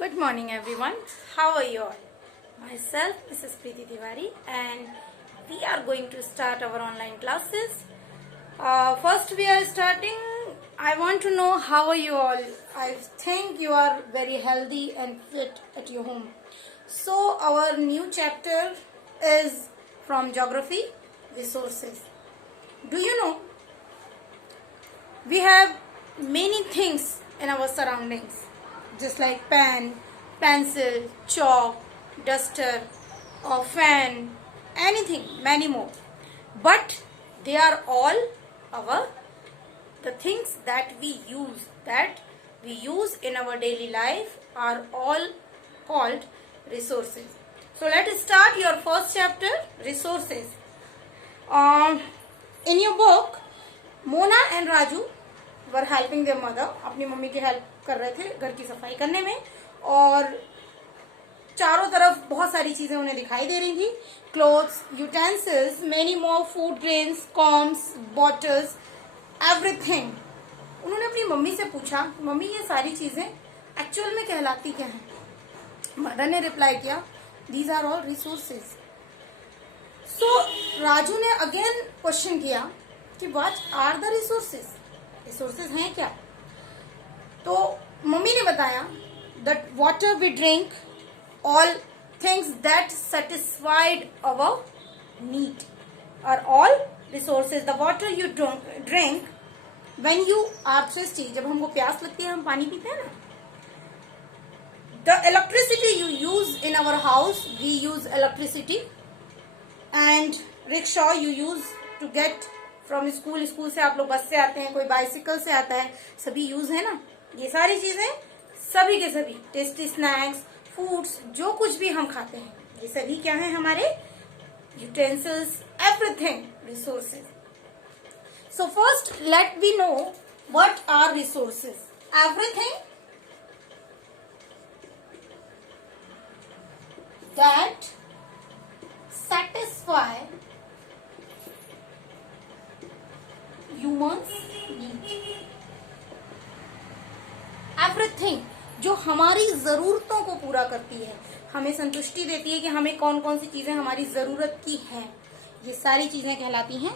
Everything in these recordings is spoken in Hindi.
Good morning, everyone. How are you all? Myself, Mrs. Preeti Tiwari, and we are going to start our online classes. First, we are starting. I want to know how are you all. I think you are very healthy and fit at your home. So, our new chapter is from Geography Resources. Do you know we have many things in our surroundings, just like pen, pencil, chalk, duster, or fan, anything, many more. But they are all the things that we use in our daily life are all called resources. So let us start your first chapter, resources. In your book, Mona and Raju were helping there mother, अपनी मम्मी की हेल्प कर रहे थे घर की सफाई करने में, और चारों तरफ बहुत सारी चीजें उन्हें दिखाई दे रही थी. Clothes, utensils, many more food grains, combs, bottles, everything. उन्होंने अपनी मम्मी से पूछा, मम्मी ये सारी चीजें एक्चुअल में कहलाती क्या हैं? मदर ने रिप्लाई किया, these are all resources. So Raju ने अगेन क्वेश्चन किया कि what are the resources? Resources हैं क्या? तो मम्मी ने बताया that water we drink, all things that satisfied our need are all resources. The water you drink when you are thirsty, जब हमको प्यास लगती है हम पानी पीते हैं ना. The electricity you use in our house, we use electricity. And rickshaw you use to get from school, school से आप लोग बस से आते हैं, कोई बाइसिकल से आता है, सभी यूज है ना. ये सारी चीजें सभी के सभी, टेस्टी स्नैक्स, फूड्स, जो कुछ भी हम खाते हैं, ये सभी क्या है हमारे utensils, everything resources. So first let we know what are resources. Everything that satisfy humans need. एवरीथिंग जो हमारी जरूरतों को पूरा करती है, हमें संतुष्टि देती है कि हमें कौन कौन सी चीजें हमारी जरूरत की हैं, ये सारी चीजें कहलाती हैं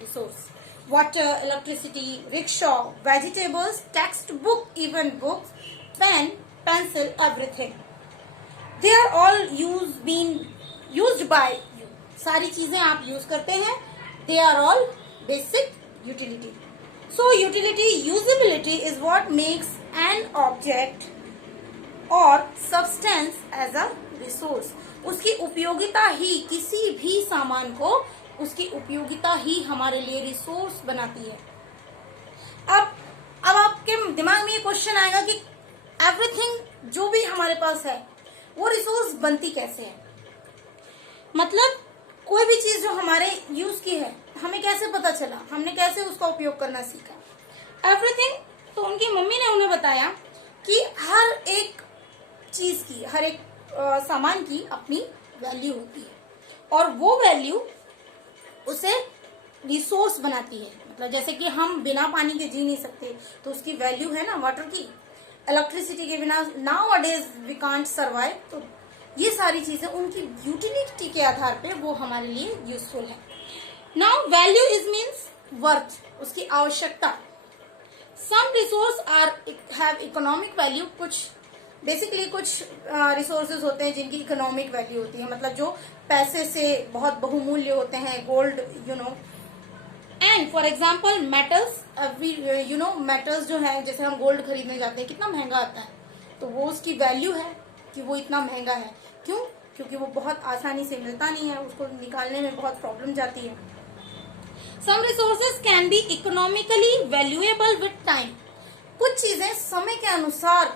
resource. Water, electricity, rickshaw, vegetables, text book, even books, pen, pencil, everything, they are all used by you. सारी चीजें आप यूज करते हैं. They are all basic utility. So utility, usability is what makes an object or substance as a resource. उसकी उपयोगिता ही, किसी भी सामान को उसकी उपयोगिता ही हमारे लिए रिसोर्स बनाती है. अब आपके दिमाग में ये क्वेश्चन आएगा कि एवरीथिंग जो भी हमारे पास है वो रिसोर्स बनती कैसे है? मतलब कोई भी चीज जो हमारे यूज की है, हमें कैसे पता चला, हमने कैसे उसका उपयोग करना सीखा? एवरीथिंग. तो उनकी मम्मी ने उन्हें बताया कि हर एक चीज की, हर एक सामान की अपनी वैल्यू होती है, और वो वैल्यू उसे रिसोर्स बनाती है. मतलब जैसे कि हम बिना पानी के जी नहीं सकते, तो उसकी वैल्यू है ना वाटर की. इलेक्ट्रिसिटी के बिना नाउ अडेज वी कांट सर्वाइव. तो ये सारी चीजें उनकी यूटिलिटी के आधार पे वो हमारे लिए यूजफुल है. Now value is means worth, उसकी आवश्यकता. Some resource have economic value. कुछ बेसिकली कुछ रिसोर्सेज होते हैं जिनकी इकोनॉमिक वैल्यू होती है, मतलब जो पैसे से बहुत बहुमूल्य होते हैं, gold, you know. And for example metals, metals जो है, जैसे हम गोल्ड खरीदने जाते हैं, कितना महंगा आता है, तो वो उसकी वैल्यू है कि वो इतना महंगा है. क्यों? क्योंकि वो बहुत आसानी से मिलता नहीं है, उसको निकालने में बहुत प्रॉब्लम जाती है. Some resources can be economically valuable with time. कुछ चीजें समय के अनुसार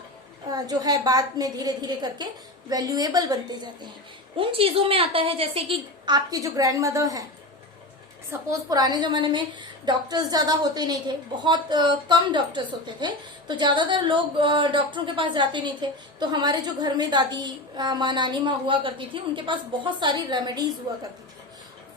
जो है बाद में धीरे धीरे करके वैल्यूएबल बनते जाते हैं. उन चीजों में आता है जैसे कि आपकी जो ग्रैंड मदर है, सपोज पुराने जमाने में डॉक्टर्स ज्यादा होते नहीं थे, बहुत कम डॉक्टर्स होते थे, तो ज्यादातर लोग डॉक्टरों के पास जाते नहीं थे. तो हमारे जो घर में दादी माँ, नानी माँ हुआ करती थी, उनके पास बहुत सारी रेमेडीज हुआ करती थी.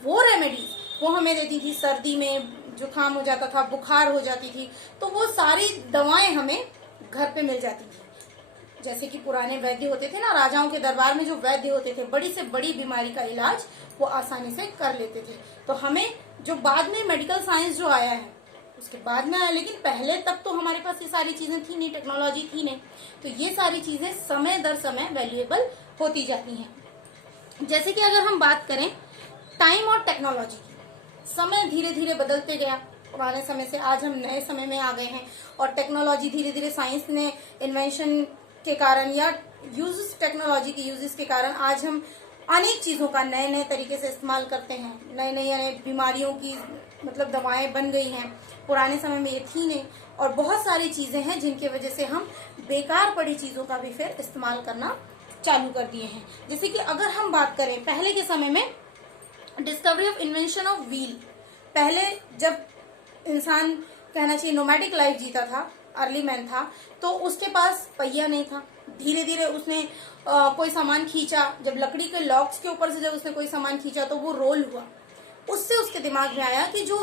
वो रेमेडीज वो हमें देती थी. सर्दी में जुकाम हो जाता था, बुखार हो जाती थी, तो वो सारी दवाएं हमें घर पे मिल जाती थी. जैसे कि पुराने वैद्य होते थे ना, राजाओं के दरबार में जो वैद्य होते थे, बड़ी से बड़ी बीमारी का इलाज वो आसानी से कर लेते थे। तो हमें जो बाद में मेडिकल साइंस जो आया है उसके बाद में आया, लेकिन पहले तक तो हमारे पास ये सारी चीजें थी नहीं, टेक्नोलॉजी थी नहीं। तो ये सारी चीजें समय दर समय वैल्यूएबल होती जाती हैं। जैसे कि अगर हम बात करें टाइम और टेक्नोलॉजी की, समय धीरे धीरे बदलते गया, पुराने समय से आज हम नए समय में आ गए हैं, और टेक्नोलॉजी धीरे धीरे साइंस ने इन्वेंशन के कारण या यूजेस, टेक्नोलॉजी के यूजेस के कारण आज हम अनेक चीजों का नए नए तरीके से इस्तेमाल करते हैं। नई नई बीमारियों की मतलब दवाएं बन गई हैं, पुराने समय में ये थी नहीं। और बहुत सारी चीजें हैं जिनकी वजह से हम बेकार पड़ी चीजों का भी फिर इस्तेमाल करना चालू कर दिए हैं। जैसे कि अगर हम बात करें पहले के समय में discovery of invention of wheel, पहले जब इंसान कहना चाहिए नोमैडिक लाइफ जीता था, अर्ली मैन था, तो उसके पास पहिया नहीं था। धीरे धीरे उसने कोई सामान खींचा, जब लकड़ी के लॉक्स के ऊपर से जब उसने कोई सामान खींचा तो वो रोल हुआ। उससे उसके दिमाग में आया कि जो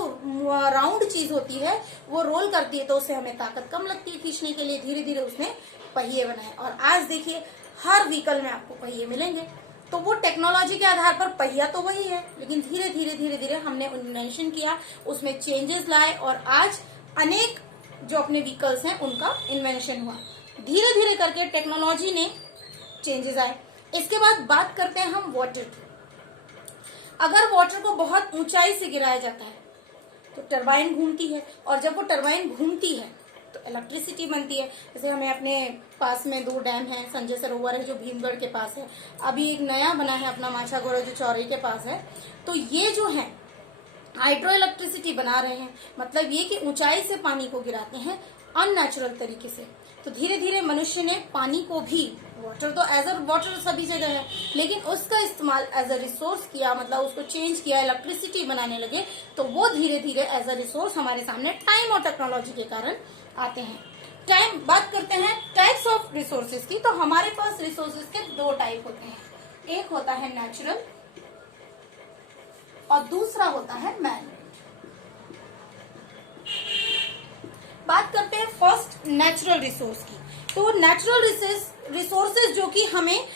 राउंड चीज होती है वो रोल करती है तो उससे हमें ताकत कम लगती है खींचने के लिए। धीरे धीरे उसने पहिए बनाए, और आज देखिए हर व्हीकल में आपको पहिए मिलेंगे। तो वो टेक्नोलॉजी के आधार पर पहिया तो वही है, लेकिन धीरे धीरे धीरे धीरे हमने इन्वेंशन किया, उसमें चेंजेस लाए, और आज अनेक जो अपने व्हीकल्स हैं उनका इन्वेंशन हुआ। धीरे धीरे करके टेक्नोलॉजी ने चेंजेस आए। इसके बाद बात करते हैं हम वाटर की। अगर वाटर को बहुत ऊंचाई से गिराया जाता है तो टरबाइन घूमती है, और जब वो टरबाइन घूमती है तो इलेक्ट्रिसिटी बनती है। जैसे हमें अपने पास में 2 डैम है, संजय सरोवर है जो भीमगढ़ के पास है, अभी एक नया बना है अपना माछागोड़ा जो चौरी के पास है। तो ये जो है हाइड्रो इलेक्ट्रिसिटी बना रहे हैं, मतलब ये कि ऊंचाई से पानी को गिराते हैं अननेचुरल तरीके से। तो धीरे धीरे मनुष्य ने पानी को भी, वाटर तो एज अ वाटर सभी जगह है, लेकिन उसका इस्तेमाल एज अ रिसोर्स किया, मतलब उसको चेंज किया, इलेक्ट्रिसिटी बनाने लगे। तो वो धीरे धीरे एज अ रिसोर्स हमारे सामने टाइम और टेक्नोलॉजी के कारण आते हैं। टाइम, बात करते हैं टाइप्स ऑफ रिसोर्सेज की। तो हमारे पास रिसोर्सेज के 2 टाइप होते हैं, एक होता है नेचुरल और दूसरा होता है मैन। बात करते हैं फर्स्ट नेचुरल रिसोर्स की। तो नेचुरल रिसोर्सेज जो कि हमें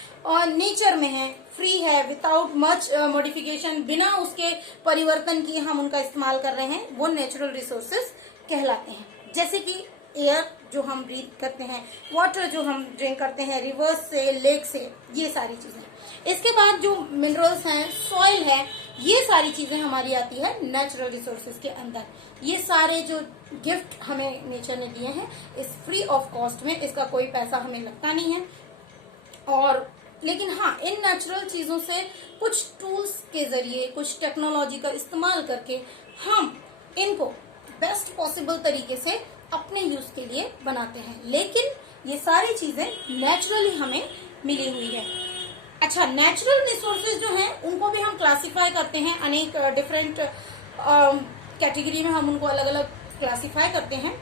नेचर में है, फ्री है, विदाउट मच मॉडिफिकेशन, बिना उसके परिवर्तन किए हम उनका इस्तेमाल कर रहे हैं, वो नेचुरल रिसोर्सेज कहलाते हैं। जैसे कि एयर जो हम ब्रीथ करते हैं, वाटर जो हम ड्रिंक करते हैं रिवर्स से, लेक से, ये सारी चीजें। इसके बाद जो मिनरल्स हैं, सॉइल है, ये सारी चीजें हमारी आती है नेचुरल रिसोर्सेज के अंदर। ये सारे जो गिफ्ट हमें नेचर ने दिए हैं इस फ्री ऑफ कॉस्ट में, इसका कोई पैसा हमें लगता नहीं है। और लेकिन हाँ, इन नेचुरल चीजों से कुछ टूल्स के जरिए, कुछ टेक्नोलॉजी का इस्तेमाल करके हम इनको बेस्ट पॉसिबल तरीके से अपने यूज के लिए बनाते हैं। लेकिन ये सारी चीजें नेचुरली हमें मिली हुई है। अच्छा, नेचुरल रिसोर्सेज जो हैं उनको भी हम क्लासिफाई करते हैं, अनेक डिफरेंट कैटेगरी में हम उनको अलग अलग क्लासिफाई करते हैं।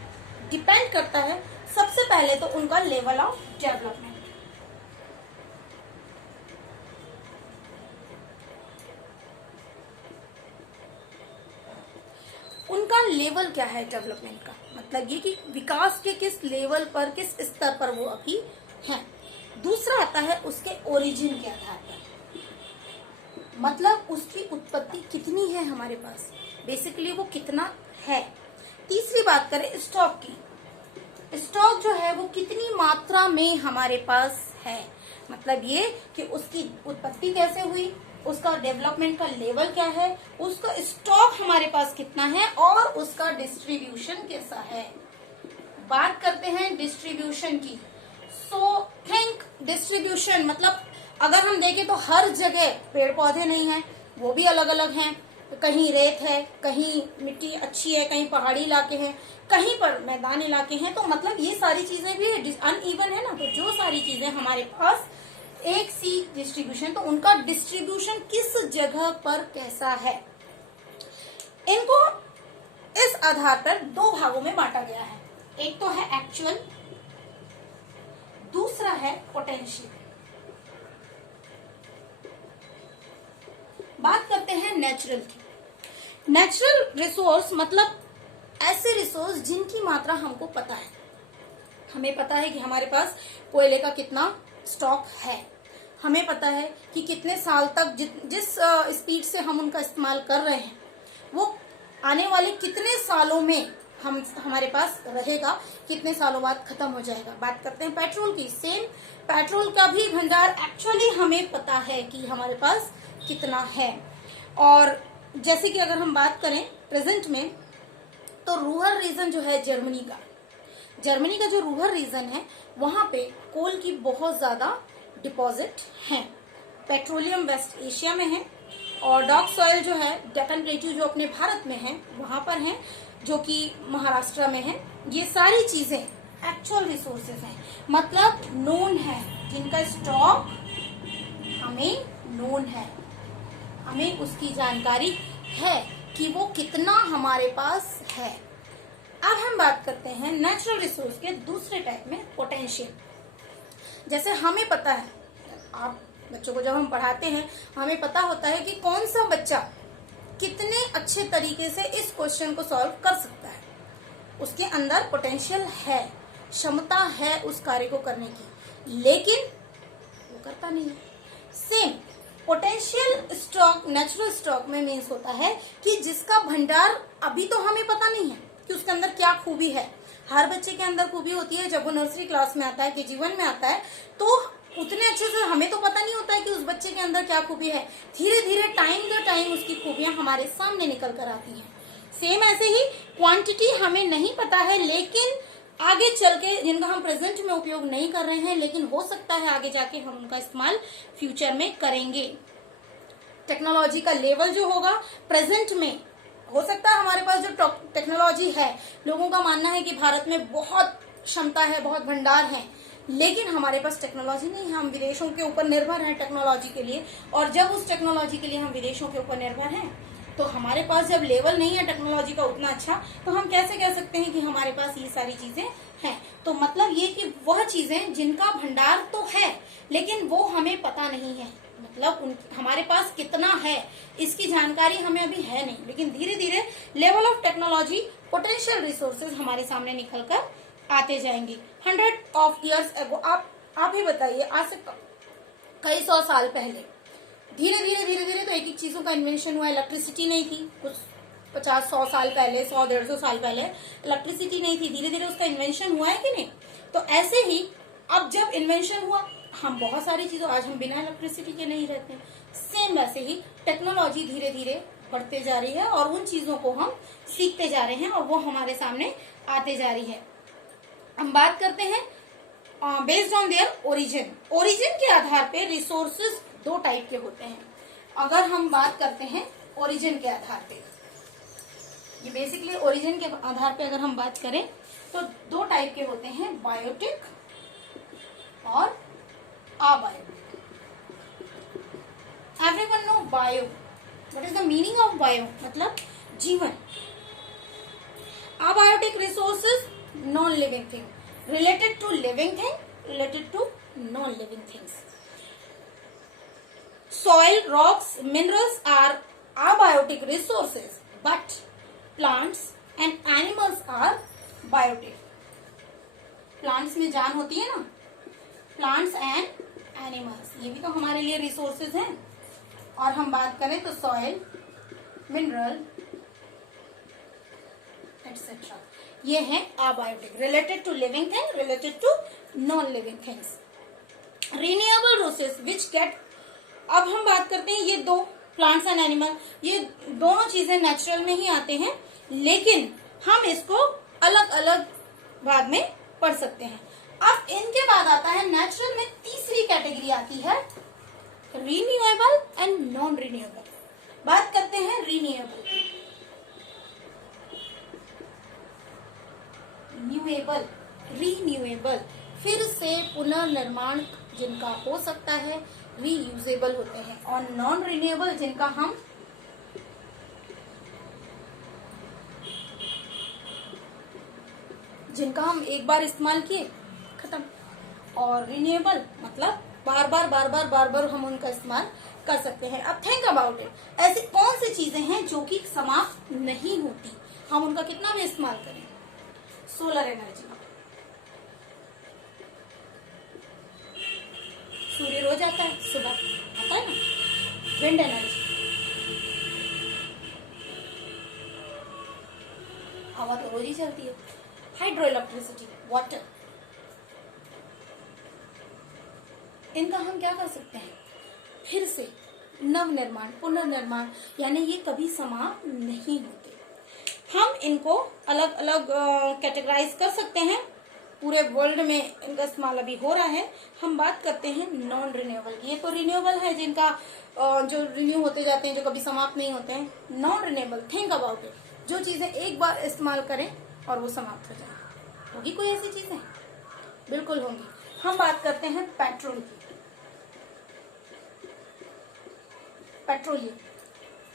डिपेंड करता है सबसे पहले तो उनका लेवल ऑफ डेवलपमेंट। उनका लेवल क्या है डेवलपमेंट का, मतलब ये कि विकास के किस लेवल पर, किस स्तर पर वो अभी हैं। दूसरा आता है उसके ओरिजिन के आधार पर, मतलब उसकी उत्पत्ति कितनी है हमारे पास, बेसिकली वो कितना है। तीसरी बात करें स्टॉक की, स्टॉक जो है वो कितनी मात्रा में हमारे पास है, मतलब ये कि उसकी उत्पत्ति कैसे हुई, उसका डेवलपमेंट का लेवल क्या है, उसका स्टॉक हमारे पास कितना है, और उसका डिस्ट्रीब्यूशन कैसा है। बात करते हैं डिस्ट्रीब्यूशन की। सो थिंक डिस्ट्रीब्यूशन, मतलब अगर हम देखें तो हर जगह पेड़ पौधे नहीं हैं, वो भी अलग अलग हैं। कहीं रेत है, कहीं मिट्टी अच्छी है, कहीं पहाड़ी इलाके हैं, कहीं पर मैदान इलाके हैं। तो मतलब ये सारी चीजें भी अनइवन है ना। तो जो सारी चीजें हमारे पास एक सी डिस्ट्रीब्यूशन, तो उनका डिस्ट्रीब्यूशन किस जगह पर कैसा है, इनको इस आधार पर 2 भागों में बांटा गया है। एक तो है एक्चुअल, दूसरा है पोटेंशियल। बात करते हैं नेचुरल की। नेचुरल रिसोर्स मतलब ऐसे रिसोर्स जिनकी मात्रा हमको पता है, हमें पता है कि हमारे पास कोयले का कितना स्टॉक है, हमें पता है कि कितने साल तक जिस स्पीड से हम उनका इस्तेमाल कर रहे हैं वो आने वाले कितने सालों में हमारे पास रहेगा, कितने सालों बाद खत्म हो जाएगा। बात करते हैं पेट्रोल की। सेम पेट्रोल का भी भंडार एक्चुअली हमें पता है कि हमारे पास कितना है। और जैसे कि अगर हम बात करें प्रेजेंट में, तो रूरल रीजन जो है जर्मनी का जो रूरल रीजन है वहां पे कोल की बहुत ज्यादा डिपॉजिट हैं। पेट्रोलियम वेस्ट एशिया में है और डॉग सॉइल जो है डेक्कन प्लेट्यू जो अपने भारत में है वहां पर है, जो कि महाराष्ट्र में है। ये सारी चीजें एक्चुअल रिसोर्सेज हैं, मतलब नोन है, जिनका स्टॉक हमें नोन है, हमें उसकी जानकारी है कि वो कितना हमारे पास है। अब हम बात करते हैं नेचुरल रिसोर्स के दूसरे टाइप में, पोटेंशियल। जैसे हमें पता है, आप बच्चों को जब हम पढ़ाते हैं हमें पता होता है कि कौन सा बच्चा कितने अच्छे तरीके से इस क्वेश्चन को सॉल्व कर सकता है, उसके अंदर पोटेंशियल है, क्षमता है उस कार्य को करने की, लेकिन वो करता नहीं है। Same potential stock natural stock में मीन्स होता है कि जिसका भंडार अभी तो हमें पता नहीं है कि उसके अंदर क्या खूबी है। हर बच्चे के अंदर खूबी होती है, जब वो नर्सरी क्लास में आता है, KG1 में आता है, तो उतने अच्छे से हमें तो पता नहीं होता है कि उस बच्चे के अंदर क्या खूबी है। धीरे धीरे टाइम टू टाइम उसकी खूबियां हमारे सामने निकल कर आती हैं। सेम ऐसे ही क्वांटिटी हमें नहीं पता है, लेकिन आगे चल के जिनका हम प्रेजेंट में उपयोग नहीं कर रहे हैं, लेकिन हो सकता है आगे जाके हम उनका इस्तेमाल फ्यूचर में करेंगे। टेक्नोलॉजी का लेवल जो होगा प्रेजेंट में, हो सकता है हमारे पास जो टेक्नोलॉजी है, लोगों का मानना है कि भारत में बहुत क्षमता है, बहुत भंडार है, लेकिन हमारे पास टेक्नोलॉजी नहीं है। हम विदेशों के ऊपर निर्भर हैं टेक्नोलॉजी के लिए, और जब उस टेक्नोलॉजी के लिए हम विदेशों के ऊपर निर्भर हैं, तो हमारे पास जब लेवल नहीं है टेक्नोलॉजी का उतना अच्छा, तो हम कैसे कह सकते हैं कि हमारे पास ये सारी चीजें हैं। तो मतलब ये कि वह चीजें जिनका भंडार तो है लेकिन वो हमें पता नहीं है, मतलब हमारे पास कितना है इसकी जानकारी हमें अभी है नहीं, लेकिन धीरे धीरे level of technology, potential resources हमारे सामने निकल कर आते जाएंगे। 100 ऑफ ईयर्स एगो, आप ही बताइए, आज से कई सौ साल पहले धीरे धीरे तो एक एक चीजों का इन्वेंशन हुआ। इलेक्ट्रिसिटी नहीं थी, कुछ 50-100 साल पहले, 100-150 साल पहले इलेक्ट्रिसिटी नहीं थी, धीरे धीरे उसका इन्वेंशन हुआ है कि नहीं। तो ऐसे ही अब जब इन्वेंशन हुआ, हम बहुत सारी चीजों, आज हम बिना इलेक्ट्रिसिटी के नहीं रहते। सेम वैसे ही टेक्नोलॉजी धीरे धीरे बढ़ते जा रही है और उन चीजों को हम सीखते जा रहे हैं और वो हमारे सामने आते जा रही है। हम बात करते हैं based on their origin. Origin के आधार पे रिसोर्सेज दो टाइप के होते हैं। अगर हम बात करते हैं ओरिजिन के आधार पे, ये बेसिकली ओरिजिन के आधार पे अगर हम बात करें तो दो टाइप के होते हैं, बायोटिक और abiotic. Everyone know bio, what is the meaning of bio, मतलब जीवन। Abiotic resources non living thing, related to living thing, related to non-living things. Soil, rocks, minerals are abiotic resources, but plants and animals are biotic. Plants में जान होती है ना, plants and animals, ये भी तो हमारे लिए resources हैं। और हम बात करें तो soil, mineral, etc. ये है abiotic, related to living thing, related to non living things. Renewable resources which get, अब हम बात करते हैं ये दो, प्लांट्स एंड एनिमल, ये दोनों चीजें नेचुरल में ही आते हैं, लेकिन हम इसको अलग अलग भाग में पढ़ सकते हैं। अब इनके बाद आता है नेचुरल में तीसरी कैटेगरी आती है रिन्यूएबल एंड नॉन रिन्यूएबल। बात करते हैं रिन्यूएबल। रिन्यूएबल फिर से पुनर्निर्माण जिनका हो सकता है, रीयूजेबल होते हैं। और नॉन रिन्यूएबल जिनका हम एक बार इस्तेमाल किए खत्म। और रिन्यूएबल मतलब बार बार हम उनका इस्तेमाल कर सकते हैं। अब थिंक अबाउट इट, ऐसी कौन सी चीजें हैं जो कि समाप्त नहीं होती, हम उनका कितना भी इस्तेमाल करें। सोलर एनर्जी, जाता है, सुबह आता है ना विंड एनर्जी, हवा तो रोज ही चलती है। हाइड्रो इलेक्ट्रिसिटी, वाटर, इनका हम क्या कर सकते हैं, फिर से नव निर्माण, पुनर्निर्माण, यानी ये कभी समाप्त नहीं होते। हम इनको अलग अलग कैटेगराइज कर सकते हैं, पूरे वर्ल्ड में इनका इस्तेमाल अभी हो रहा है। हम बात करते हैं नॉन रिन्यूएबल, ये तो रिन्यूएबल है जिनका जो रिन्यू होते जाते हैं, जो कभी समाप्त नहीं होते हैं। Non renewable, think about it, जो चीजें एक बार इस्तेमाल करें और वो समाप्त हो जाए। होगी कोई ऐसी चीजें? बिल्कुल होंगी। हम बात करते हैं पेट्रोल की। पेट्रोलियम,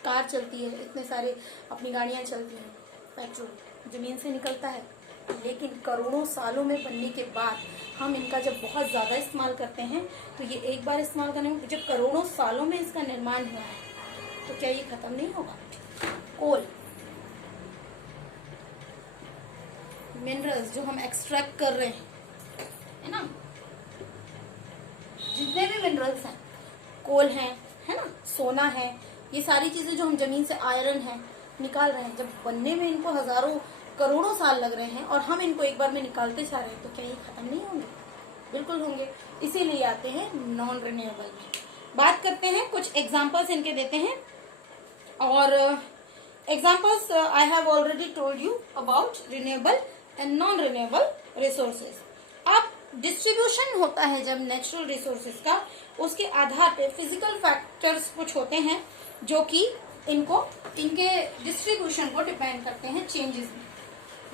कार चलती है, इतने सारे अपनी गाड़ियां चलती हैं, पेट्रोल जमीन से निकलता है, लेकिन करोड़ों सालों में बनने के बाद हम इनका जब बहुत ज्यादा इस्तेमाल करते हैं तो ये एक बार इस्तेमाल करने में, जब करोड़ों सालों में इसका निर्माण हुआ है तो क्या ये खत्म नहीं होगा? कोल, मिनरल्स जो हम एक्सट्रैक्ट कर रहे हैं, है ना, जितने भी मिनरल्स हैं, कोल है ना, सोना है, ये सारी चीजें जो हम जमीन से आयरन है निकाल रहे हैं, जब बनने में इनको हजारों करोड़ों साल लग रहे हैं और हम इनको एक बार में निकालते जा रहे हैं, तो क्या ये खत्म नहीं होंगे? बिल्कुल होंगे। इसीलिए आते हैं नॉन रिन्यूएबल में। बात करते हैं, कुछ एग्जांपल्स इनके देते हैं, और examples I have already told you about renewable and non renewable resources. अब डिस्ट्रीब्यूशन होता है जब नेचुरल रिसोर्सेज का, उसके आधार पे फिजिकल फैक्टर्स कुछ होते हैं जो कि इनको, इनके डिस्ट्रीब्यूशन को डिपेंड करते हैं चेंजेस में।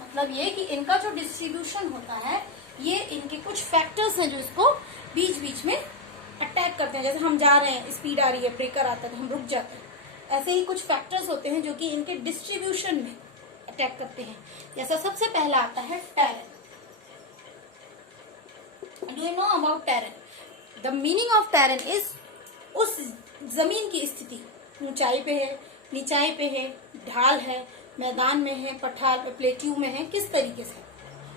मतलब ये कि इनका जो डिस्ट्रीब्यूशन होता है, ये इनके कुछ फैक्टर्स हैं जो इसको बीच बीच में अटैक करते हैं। जैसे हम जा रहे हैं, स्पीड आ रही है, ब्रेकर आता है तो हम रुक जाते हैं, ऐसे ही कुछ फैक्टर्स होते हैं जो कि इनके डिस्ट्रीब्यूशन में अटैक करते हैं। जैसा सबसे पहला आता है terrain. Do you know about terrain? The meaning of terrain is उस जमीन की स्थिति, ऊंचाई पे है, निचाई पे है, ढाल है, मैदान में है, पठार प्लेट्यू में है, किस तरीके से।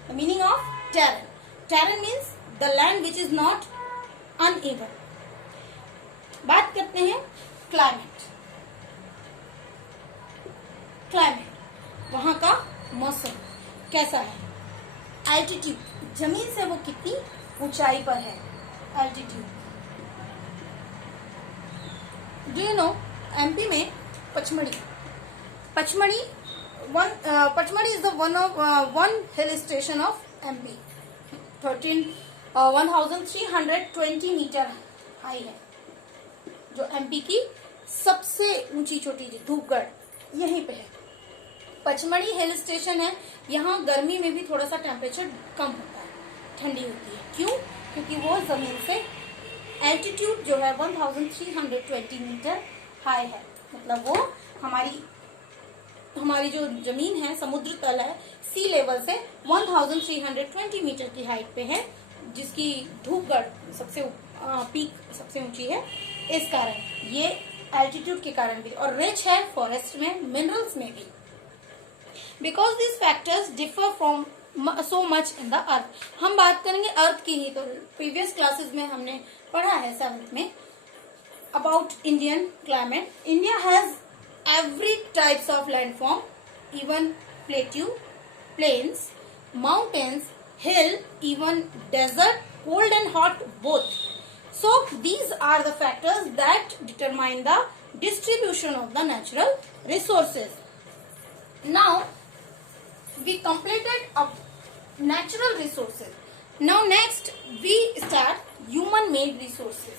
The meaning of terrain, terrain means the land which is not uneven. बात करते हैं क्लाइमेट। क्लाइमेट, वहां का मौसम कैसा है। एल्टीट्यूड, जमीन से वो कितनी ऊंचाई पर है, altitude. Do you know MP में Pachmarhi, Pachmarhi is the one hill station of MP, 1320 metre high है, जो एमपी की सबसे ऊंची चोटी, धूपगढ़ यहीं पे है। पचमढ़ी हिल स्टेशन है, यहाँ गर्मी में भी थोड़ा सा टेम्परेचर कम होता है, ठंडी होती है। क्यों? क्योंकि वो जमीन से एल्टीट्यूड जो है 1320 मीटर हाई है। मतलब वो हमारी जो जमीन है, समुद्र तल है, सी लेवल से 1320 मीटर की हाइट पे है, जिसकी धूपगढ़ सबसे पीक सबसे ऊंची है। इस कारण, ये एल्टीट्यूड के कारण भी, और रिच है फॉरेस्ट में, मिनरल्स में भी। Because this factors differ from so much in the earth. हम बात करेंगे अर्थ की ही, तो प्रीवियस क्लासेस में हमने पढ़ा है 7th में about Indian climate. India has every types of landform, even plateau, plains, mountains, hill, even desert, cold and hot both. So these are the factors that determine the distribution of the natural resources. Now we completed up natural resources. Now next we start human made resources.